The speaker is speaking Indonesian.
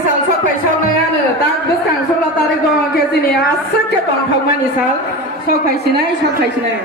Isal sok phải sau này anh ta bước càng số là ta đi gọi cái gì nè, sức cái toàn không anh Isal, sok phải xin này, sok phải xin này.